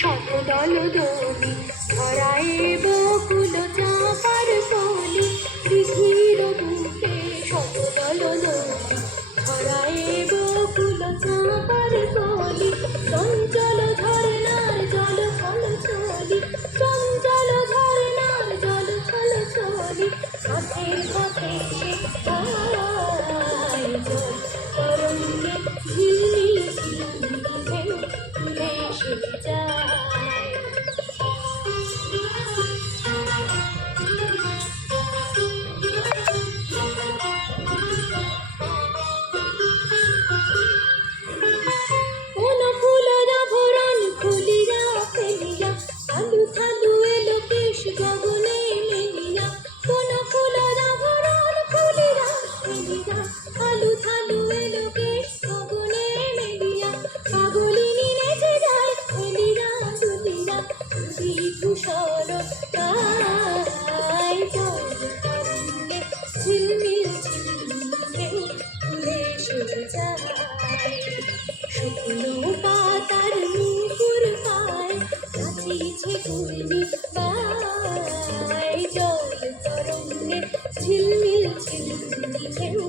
শতদল দোলি ধরায় বকুল চাঁপার কলি দিঘির বুকে শতদল দোলি ধরায় বকুল চাঁপার কলি চঞ্চল ঝরনার জল ছল ছলি চঞ্চল ঝরনার জল ছল ছলি পথে পথে সে জল তরঙ্গে ঝিলমিল ঝিলমিল ভেসে যায়। কোন ফুলরা ভরণ খুলিয়া ফেলিয়া আলু থালু এলো কেশ গগনে মেলিয়া কোন ফুলরা ভরণ খুলিয়া ফেলিয়া আলু থালু এলো কেশ গগনে মেলিয়া পাগলিনী নেচে যায় এলিরা দুলিরা বিভূষণ গায় জল তরঙ্গে ঝিলমিল ঝিলমিল ভেসে যায়। শুকনো পাতার মুকুর পায় নাচিছে ঘূর্ণি পায় জল তরঙ্গে ঝিলমিল ঝিলমিল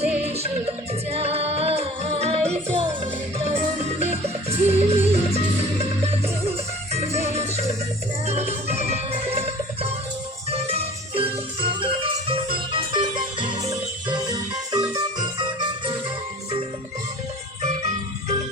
ভেসে যায়। জল তরঙ্গে ঝিলমিল ঝিলমিল ভেসে যায়।